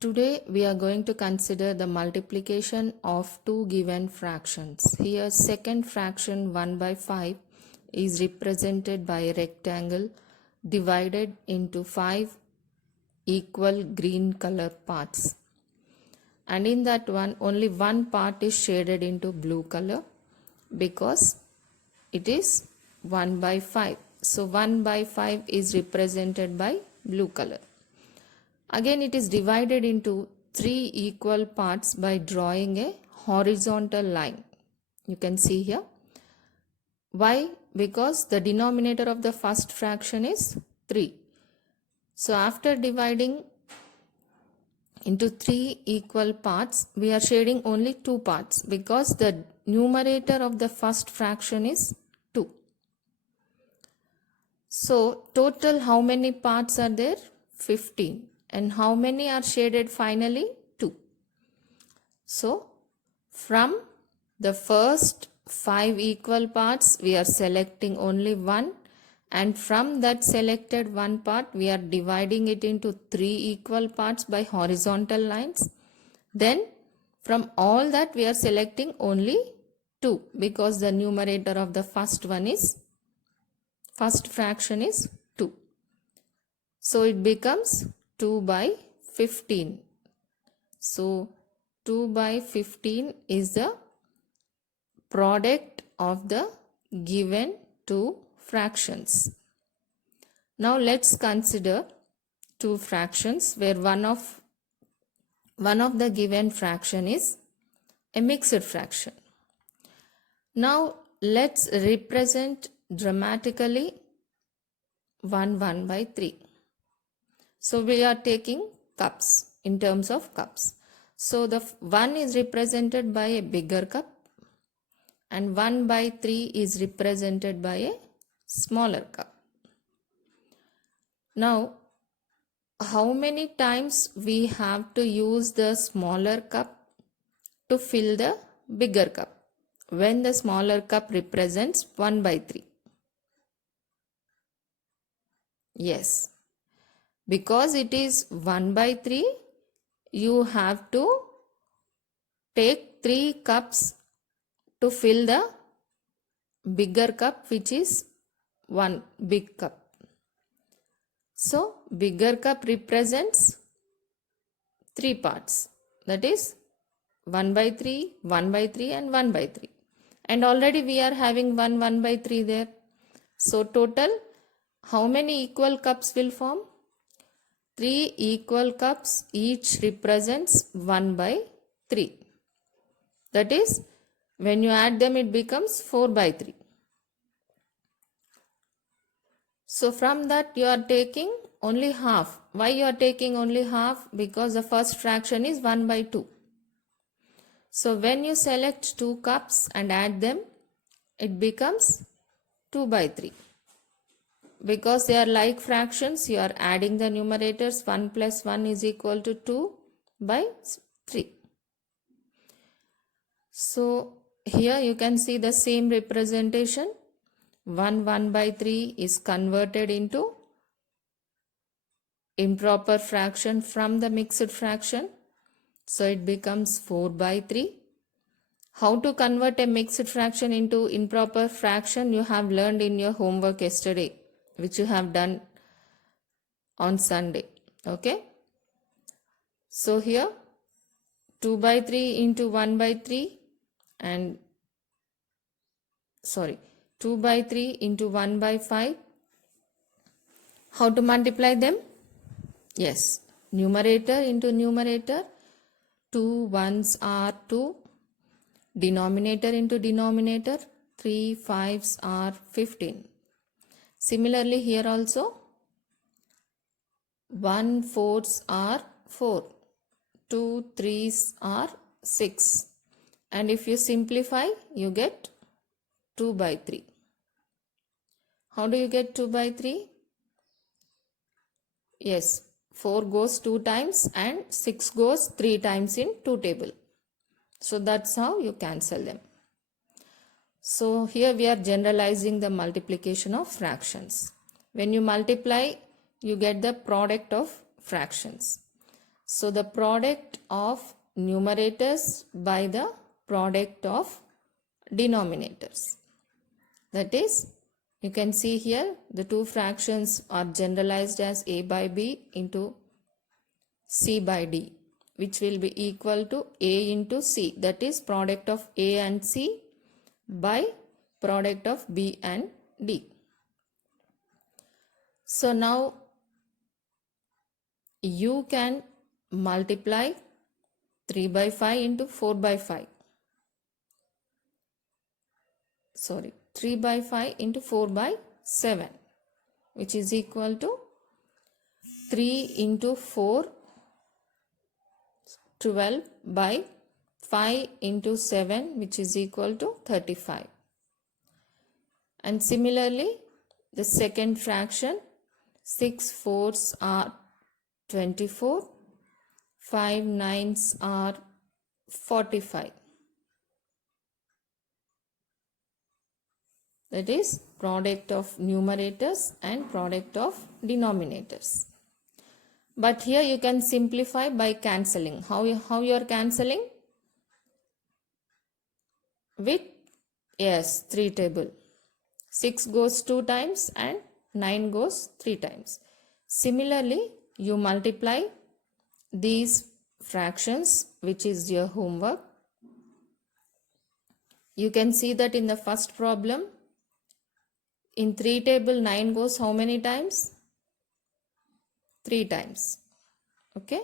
Today we are going to consider the multiplication of two given fractions. Here second fraction 1 by 5 is represented by a rectangle divided into 5 equal green color parts. And in that one only one part is shaded into blue color because it is 1 by 5. So 1 by 5 is represented by blue color. Again it is divided into 3 equal parts by drawing a horizontal line. You can see here. Why? Because the denominator of the first fraction is 3. So after dividing into 3 equal parts, we are shading only 2 parts because the numerator of the first fraction is 2. So total how many parts are there? 15. And how many are shaded finally? 2. So from the first 5 equal parts we are selecting only one, and from that selected one part we are dividing it into 3 equal parts by horizontal lines. Then from all that we are selecting only 2 because the numerator of the first fraction is 2. So it becomes 2 by 15. So 2 by 15 is the product of the given two fractions. Now let's consider two fractions where one of the given fraction is a mixed fraction. Now let's represent dramatically 1 by 3. So we are taking cups in terms of cups. So the 1 is represented by a bigger cup and 1 by 3 is represented by a smaller cup. Now how many times we have to use the smaller cup to fill the bigger cup when the smaller cup represents 1 by 3? Yes. Because it is 1 by 3, you have to take 3 cups to fill the bigger cup, which is one big cup. So bigger cup represents 3 parts, that is 1 by 3, 1 by 3 and 1 by 3. And already we are having 1 by 3 there. So total how many equal cups will form? 3 equal cups, each represents 1 by 3. That is, when you add them it becomes 4 by 3. So from that you are taking only half. Why you are taking only half? Because the first fraction is 1 by 2. So when you select 2 cups and add them, it becomes 2 by 3. Because they are like fractions, you are adding the numerators. 1 plus 1 is equal to 2 by 3. So here you can see the same representation. 1 by 3 is converted into improper fraction from the mixed fraction. So it becomes 4 by 3. How to convert a mixed fraction into improper fraction you have learned in your homework yesterday, which you have done on Sunday. Okay. So here 2 by 3 into 1 by 3 and 2 by 3 into 1 by 5. How to multiply them? Yes, numerator into numerator. 2 ones are 2. Denominator into denominator. 3 5s are 15. Similarly here also 1 4s are 4. 2 3s are 6. And if you simplify, you get 2 by 3. How do you get 2 by 3? Yes, 4 goes 2 times and 6 goes 3 times in 2 table. So that's how you cancel them. So here we are generalizing the multiplication of fractions. When you multiply, you get the product of fractions. So the product of numerators by the product of denominators. That is, you can see here the two fractions are generalized as a by b into c by d, which will be equal to a into c. That is product of a and c by product of b and d. So now you can multiply 3 by 5 into 4 by 5. Sorry, 3 by 5 into 4 by 7, which is equal to 3 into 4, 12 by 5 into 7, which is equal to 35. And similarly, the second fraction, 6 fours are 24, 5 nines are 45. That is product of numerators and product of denominators. But here you can simplify by cancelling. How you are cancelling? With, yes, 3 table. 6 goes 2 times and 9 goes 3 times. Similarly, you multiply these fractions, which is your homework. You can see that in the first problem, in 3 table 9 goes how many times? 3 times. Okay.